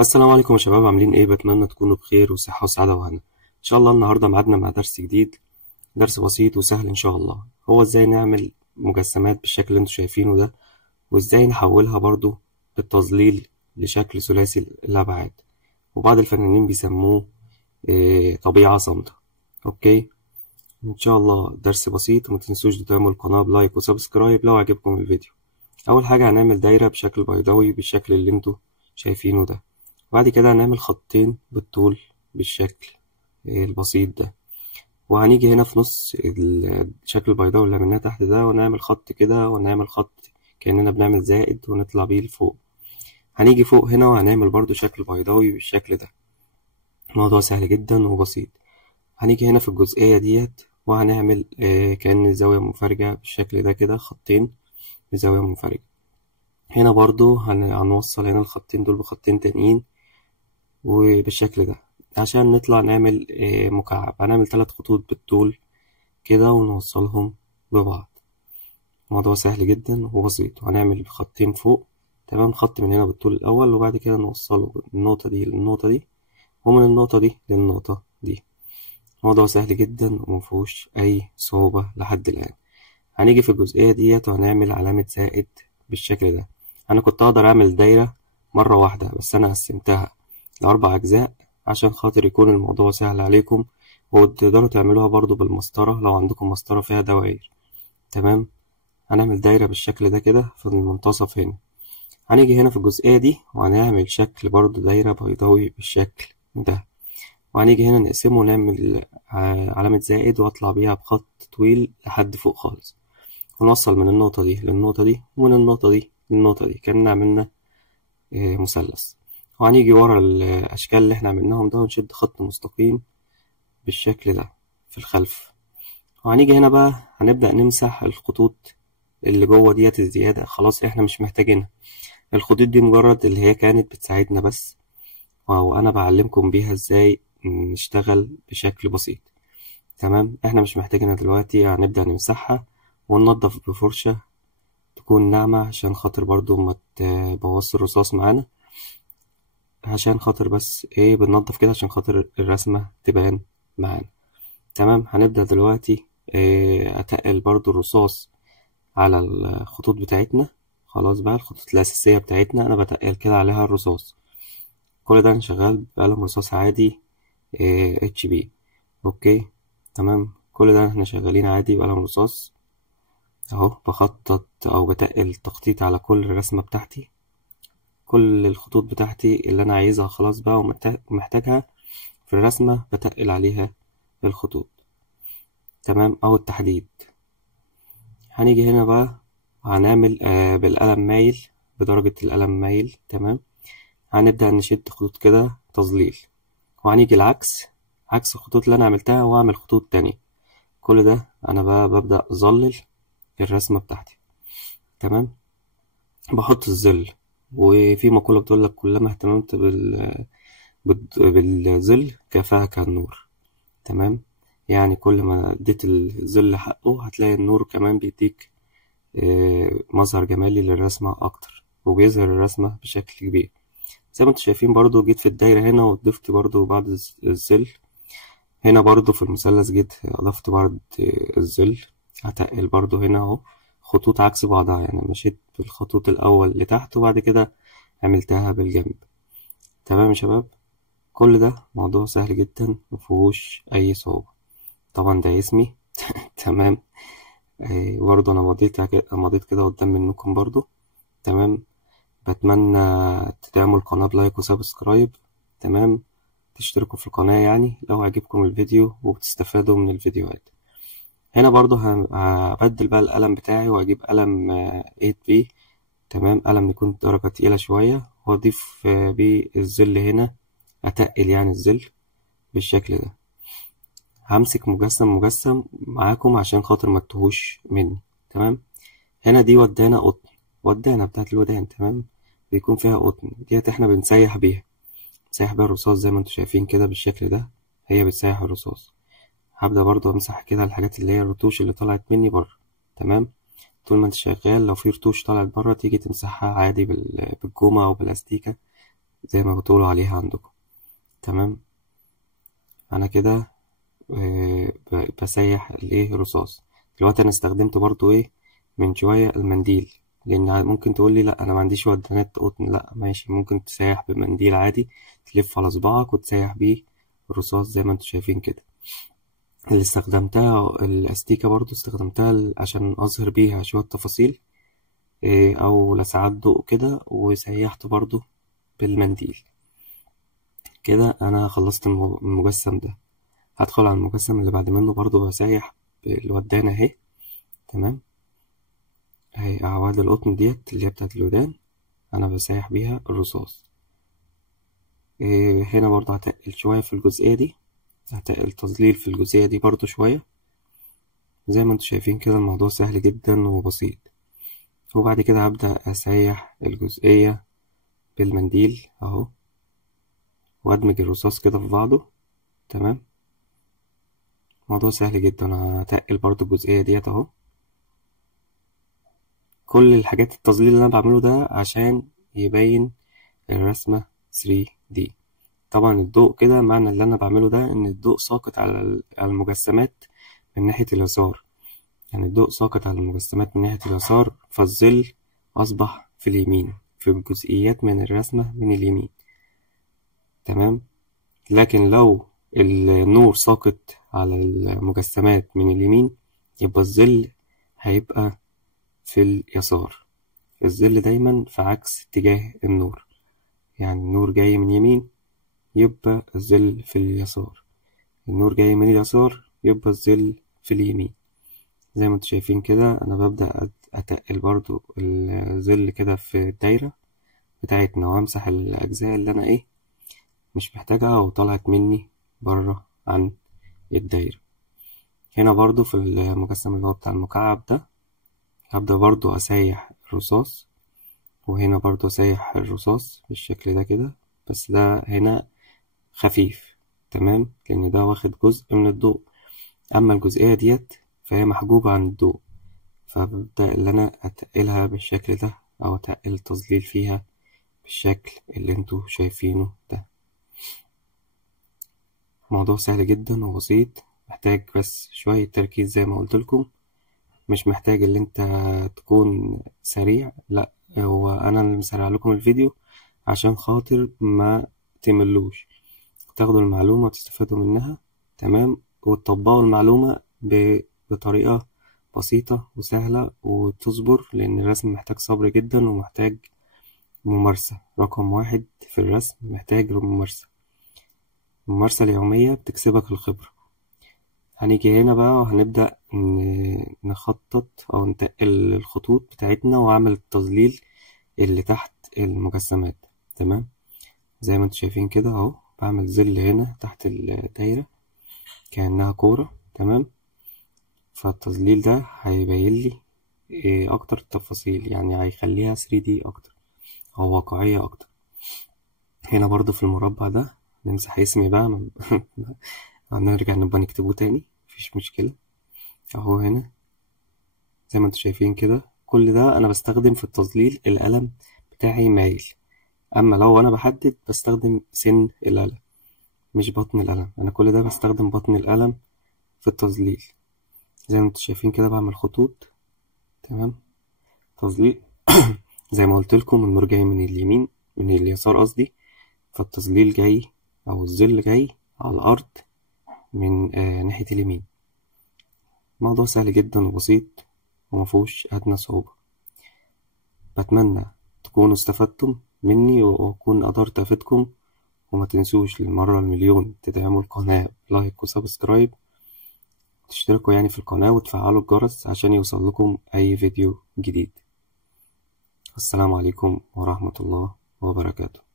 السلام عليكم يا شباب، عاملين ايه؟ بتمنى تكونوا بخير وصحة وسعادة وهنا. ان شاء الله النهاردة ميعادنا مع درس جديد، درس بسيط وسهل ان شاء الله. هو ازاي نعمل مجسمات بالشكل اللي انتوا شايفينه ده، وازاي نحولها برضو بالتظليل لشكل ثلاثي الابعاد، وبعض الفنانين بيسموه طبيعة صامتة. اوكي، ان شاء الله درس بسيط، وما تنسوش تدعموا القناة بلايك وسبسكرايب لو عجبكم الفيديو. اول حاجة هنعمل دايرة بشكل بيضاوي بالشكل اللي انتوا شايفينه ده. بعد كده هنعمل خطين بالطول بالشكل البسيط ده، وهنيجي هنا في نص الشكل البيضاوي اللي عملناه تحت ده، ونعمل خط كده، ونعمل خط كأننا بنعمل زائد ونطلع بيه لفوق. هنيجي فوق هنا وهنعمل برضو شكل بيضاوي بالشكل ده. الموضوع سهل جدا وبسيط. هنيجي هنا في الجزئية ديت وهنعمل كأن زاوية منفرجة بالشكل ده كده، خطين بزاوية منفرجة. هنا برضو هنوصل هنا الخطين دول بخطين تانيين وبالشكل ده عشان نطلع نعمل مكعب. هنعمل 3 خطوط بالطول كده ونوصلهم ببعض. الموضوع سهل جدا وبسيط. وهنعمل خطين فوق، تمام، خط من هنا بالطول الأول، وبعد كده نوصله من النقطة دي للنقطة دي، ومن النقطة دي للنقطة دي. الموضوع سهل جدا ومفيهوش أي صعوبة لحد الآن. هنيجي في الجزئية ديت وهنعمل علامة زائد بالشكل ده. أنا كنت أقدر أعمل دايرة مرة واحدة، بس أنا قسمتها ل4 أجزاء عشان خاطر يكون الموضوع سهل عليكم، وتقدروا تعملوها برضو بالمسطرة لو عندكم مسطرة فيها دواير. تمام، هنعمل دايرة بالشكل ده كده في المنتصف هنا. هنيجي هنا في الجزئية دي وهنعمل شكل برضو دايرة بيضاوي بالشكل ده، وهنيجي هنا نقسمه ونعمل علامة زائد وأطلع بيها بخط طويل لحد فوق خالص، ونوصل من النقطة دي للنقطة دي، ومن النقطة دي للنقطة دي، كأننا عملنا مثلث. وهنيجي ورا الأشكال اللي احنا عملناهم ده ونشد خط مستقيم بالشكل ده في الخلف. وهنيجي هنا بقى هنبدأ نمسح الخطوط اللي جوه ديت الزيادة، خلاص احنا مش محتاجينها. الخطوط دي مجرد اللي هي كانت بتساعدنا بس، وأنا بعلمكم بيها ازاي نشتغل بشكل بسيط. تمام، احنا مش محتاجينها دلوقتي. هنبدأ نمسحها وننضف بفرشة تكون ناعمة عشان خاطر برضو ما تبوظش الرصاص معانا، عشان خاطر بس ايه بننضف كده عشان خاطر الرسمة تبان معانا. تمام، هنبدأ دلوقتي أتقل برضو الرصاص على الخطوط بتاعتنا. خلاص بقى الخطوط الأساسية بتاعتنا أنا بتقل كده عليها الرصاص. كل ده أنا شغال بقلم رصاص عادي اتش بي. اوكي تمام، كل ده احنا شغالين عادي بقلم رصاص اهو. بخطط او بتقل تخطيط على كل رسمة بتاعتي، كل الخطوط بتاعتي اللي انا عايزها خلاص بقى ومحتاجها في الرسمة بتقل عليها الخطوط. تمام، او التحديد. هنيجي هنا بقى هنعمل بالقلم مايل، بدرجة القلم مايل. تمام، هنبدأ نشد خطوط كده تظليل، وهنيجي العكس، عكس الخطوط اللي انا عملتها، واعمل خطوط تانية. كل ده انا بقى ببدأ اظلل الرسمة بتاعتي. تمام، بحط الظل. وفي مقولة بتقولك كلما اهتممت بالظل كفاك النور. تمام، يعني كل ما اديت الظل حقه هتلاقي النور كمان بيديك مظهر جمالي للرسمة أكتر، وبيظهر الرسمة بشكل كبير. زي ما انتوا شايفين برضو جيت في الدايرة هنا وضفت برضو بعد الظل. هنا برضو في المثلث جيت أضفت بعد الظل. هتقل برضو هنا اهو خطوط عكس بعضها، يعني مشيت بالخطوط الأول لتحت وبعد كده عملتها بالجنب. تمام يا شباب، كل ده موضوع سهل جدا مفيهوش أي صعوبة. طبعا ده اسمي تمام. برضه أنا مضيت كده قدام منكم برضه. تمام، بتمنى تدعموا القناة بلايك وسبسكرايب. تمام، تشتركوا في القناة يعني لو عجبكم الفيديو وبتستفادوا من الفيديوهات. هنا برضه هبدل بقى القلم بتاعي وأجيب قلم 8B. تمام، قلم يكون درجة تقيلة شوية، وأضيف بيه الظل هنا، أتقل يعني الظل بالشكل ده. همسك مجسم معاكم عشان خاطر ما تتوهوش مني. تمام، هنا دي ودانا قطن، ودانا بتاعت الودان. تمام، بيكون فيها قطن ديت احنا بنسيح بيها، بنسيح بيها الرصاص زي ما انتوا شايفين كده بالشكل ده. هي بتسيح الرصاص. هبدأ برضو امسح كده الحاجات اللي هي الرتوش اللي طلعت مني بره. تمام، طول ما انت شغال لو في رتوش طلعت بره تيجي تمسحها عادي بالجومة او بالاستيكة زي ما بتقولوا عليها عندكم. تمام. انا كده بسيح الرصاص. دلوقتي انا استخدمت برضو من شوية المنديل، لان ممكن تقولي لا انا ما عنديش ودانات قطن. لا ماشي، ممكن تسيح بمنديل عادي، تلف على صباعك وتسيح بيه الرصاص زي ما انتوا شايفين كده. اللي استخدمتها الاستيكة برضو استخدمتها عشان اظهر بيها شوية تفاصيل او لسعات ضوء كده، وسيحت برضو بالمنديل. كده انا خلصت المجسم ده. هدخل على المجسم اللي بعد منه، برضو بسيح بالودانة اهي. تمام. اهي اعواد القطن ديت اللي هي بتاعت الودان، انا بسيح بيها الرصاص. هنا برضو هتقل شوية في الجزئية دي، هتقل تظليل في الجزئية دي برضو شوية. زي ما انتوا شايفين كده الموضوع سهل جدا وبسيط. وبعد كده هبدأ أسيح الجزئية بالمنديل اهو، وأدمج الرصاص كده في بعضه. تمام. موضوع سهل جدا. هتقل برضو الجزئية ديت اهو. كل الحاجات التظليل اللي انا بعمله ده عشان يبين الرسمة 3D. طبعا الضوء كده، معنى اللي انا بعمله ده ان الضوء ساقط على المجسمات من ناحية اليسار. يعني الضوء ساقط على المجسمات من ناحية اليسار، فالظل اصبح في اليمين، في الجزئيات من الرسمة من اليمين. تمام. لكن لو النور ساقط على المجسمات من اليمين، يبقى الظل هيبقى في اليسار. الظل دايما في عكس اتجاه النور، يعني النور جاي من يمين يبقى الظل في اليسار، النور جاي من اليسار يبقى الظل في اليمين. زي ما انتوا شايفين كده انا ببدأ اتقل برضو الظل كده في الدايرة بتاعتنا، وامسح الاجزاء اللي انا مش محتاجها وطلعت مني بره عن الدايرة. هنا برضو في المجسم اللي هو بتاع المكعب ده هبدأ برضو أسيح الرصاص، وهنا برضو أسيح الرصاص بالشكل ده كده، بس ده هنا خفيف. تمام. لأن ده واخد جزء من الضوء، أما الجزئية ديت فهي محجوبة عن الضوء، فببدأ اللي أنا أتقلها بالشكل ده، أو أتقل التظليل فيها بالشكل اللي انتوا شايفينه ده. موضوع سهل جدا وبسيط، محتاج بس شوية تركيز زي ما قلتلكم. مش محتاج اللي انت تكون سريع، لا، هو انا اللي مسرع لكم الفيديو عشان خاطر ما تملوش، تاخدوا المعلومة وتستفادوا منها. تمام. وتطبقوا المعلومة بطريقة بسيطة وسهلة، وتصبر، لأن الرسم محتاج صبر جدا ومحتاج ممارسة. رقم 1 في الرسم محتاج ممارسة. الممارسة اليومية بتكسبك الخبرة. هنيجي هنا بقى وهنبدأ نخطط أو نتقل الخطوط بتاعتنا وأعمل التظليل اللي تحت المجسمات. تمام. زي ما انتوا شايفين كده اهو، بعمل ظل هنا تحت الدايرة كأنها كورة. تمام. فالتظليل ده هيبين لي أكتر التفاصيل، يعني هيخليها 3D أكتر أو واقعية أكتر. هنا برضو في المربع ده نمسح اسمي بقى هنرجع نبقى نكتبه تاني، مفيش مشكلة. اهو هنا زي ما انتوا شايفين كده، كل ده انا بستخدم في التظليل القلم بتاعي مايل. اما لو انا بحدد بستخدم سن القلم مش بطن القلم. انا كل ده بستخدم بطن القلم في التظليل. زي ما انتوا شايفين كده بعمل خطوط. تمام. تظليل زي ما قلت لكم النور جاي من اليمين، من اليسار قصدي، فالتظليل جاي او الظل جاي على الارض من ناحية اليمين. موضوع سهل جدا وبسيط ومفهوش أدنى صعوبة. بتمنى تكونوا استفدتم مني وأكون قدرت أفيدكم، وما تنسوش للمرة المليون تدعموا القناة بلايك وسبسكرايب، تشتركوا يعني في القناة وتفعلوا الجرس عشان يوصل لكم أي فيديو جديد. السلام عليكم ورحمة الله وبركاته.